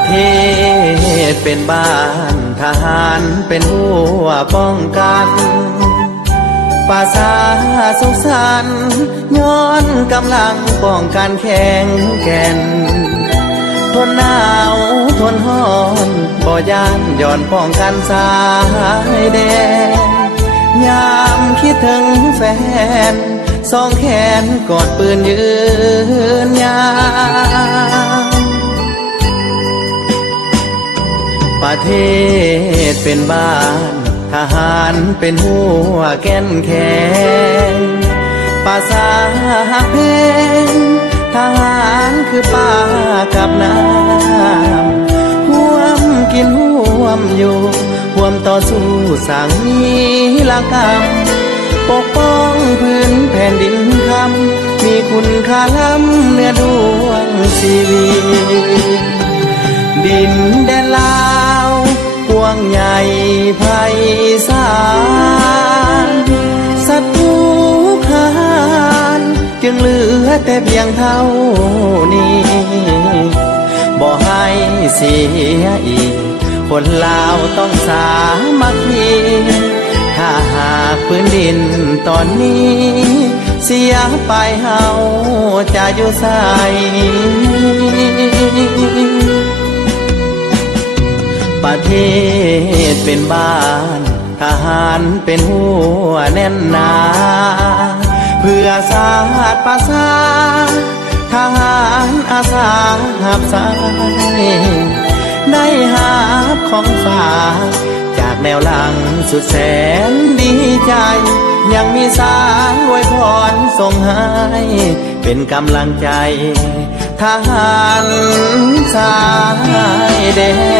ประเทศเป็นบ้านทหารเป็นหัวป้องกันภาษาสุขสันต์ย้อนกำลังป้องกันแข็งแกร่งทนหนาวทนร้อนบ่ย่านย้อนป้องกันสายแดนยามคิดถึงแฟนสองแขนกอดปืนยืนยามประเทศเป็นบ้านทหารเป็นหัวแก่นแข็งภาษาหักเพลงทหารคือป้ากับน้ำห่วมกินห่วมอยู่ห่วมต่อสู้สร้างมีละกรรมปกป้องพื้นแผ่นดินคำมีคุณค่าล้ำเนื้อดวงชีวิตดินแดนลาวกว้างใหญ่ไพศาลศัตรูหารจึงเหลือแต่เพียงเท่านี้บ่ให้เสียอีกคนลาวต้องสามัคคีถ้าหากพื้นดินตอนนี้เสียไปเฮาจะอยู่ไสประเทศเป็นบ้านทหารเป็นหัวแน่นหนาเพื่อชาติประชาทหารอาสาหับสายได้หาของฝากจากแนวหลังสุดแสนดีใจยังมีสายอวยพรส่งให้เป็นกำลังใจทหารสายแดน